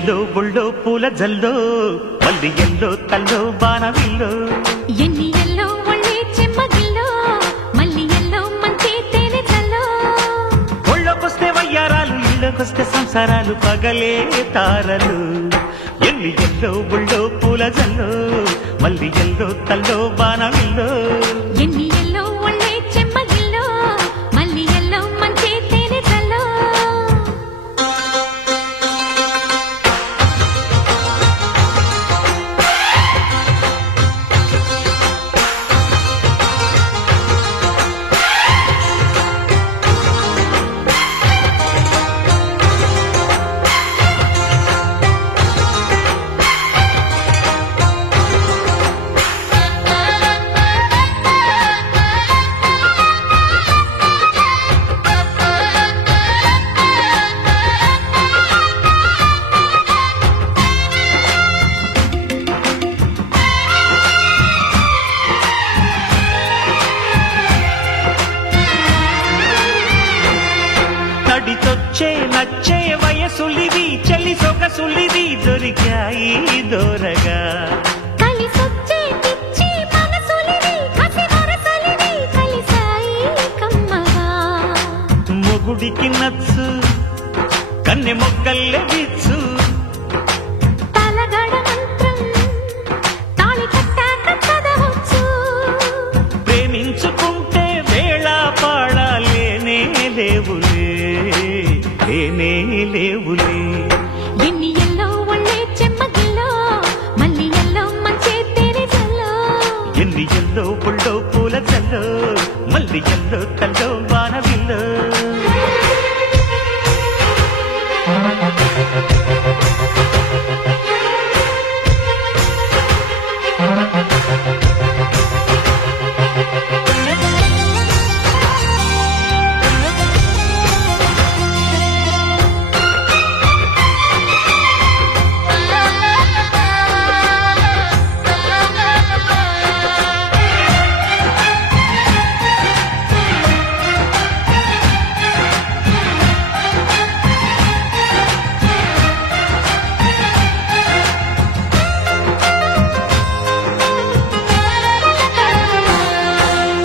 yellow బుళ్ళో పూల జల్లో మల్లి yellow తల్లో బాణవిల్లో ఎన్ని ఎల్లో ఒళ్ళే చెమ్మగిల్లో మల్లి ఎల్లో మంచి తేనె జల్లో ఒళ్ళొకొస్తే వయ్యారాలు ఇళ్ళకొస్తే సంసారాలు పగలే తారలు ఎన్ని ఎల్లో బుళ్ళో పూల జల్లో మల్లి ఎల్లో తల్లో బాణవిల్లో ఎన్ని ఎల్లో ఒళ్ళే చెమ్మగిల్లో మల్లి ఎల్లో మంచి తేనె జల్లో తడితొచ్చే నచ్చే వయసులిది చలి సొగసులిది దొరికాయి దూరగా కలిసొచ్చే పిచ్చి మనసులిది కసి వరసలిది కలిసాయి కమ్మగా మొగుడికి నచ్చు కన్నె మొగ్గల్లె విచ్చు తలగడ మంత్రం తాళి కట్టాక చదవచ్చు ప్రేమించుకుంటే వేళ పాడాలేనే లేవులే లేనే లేవులే ఎన్ని ఎల్లో ఒళ్ళే చెమ్మగిల్లో మల్లి ఎల్లో మంచి తేనె జల్లో ఎన్ని ఎల్లో పుల్లో పూల జల్లో మల్లి ఎల్లో తల్లో వానవిల్లో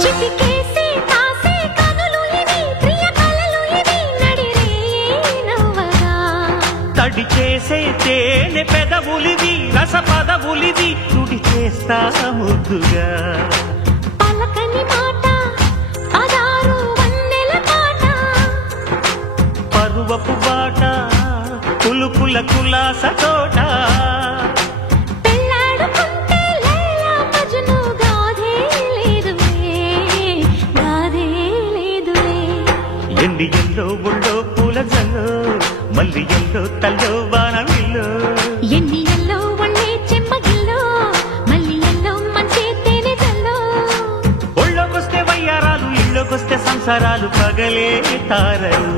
చిటికేసి కాసే కనులు ఇవి ప్రియ కలలు ఇవి నడిరే నవ్వగా తడి చేసే తేనె పెదవులిది రస పదవులిది తుడి చేస్తా ముద్దుగా పలకని మాట పదారు వన్నెల పాట పరువపు బాట కులుకుల కులాస తోట పెళ్ళాడుకుంటే లైలా మజ్ను గాథే లేదులే గాథే లేదులే ఎన్ని ఎల్లో ఒళ్ళో పూల జల్లో మల్లి ఎల్లో తల్లో వానవిల్లో ఎన్ని ఎల్లో ఒళ్ళే చెమ్మగిల్లో మల్లి ఎల్లో మంచి తేనె జల్లో ఒళ్ళోకొస్తే వయ్యారాలు ఇళ్ళోకొస్తే సంసారాలు పగలే తారలు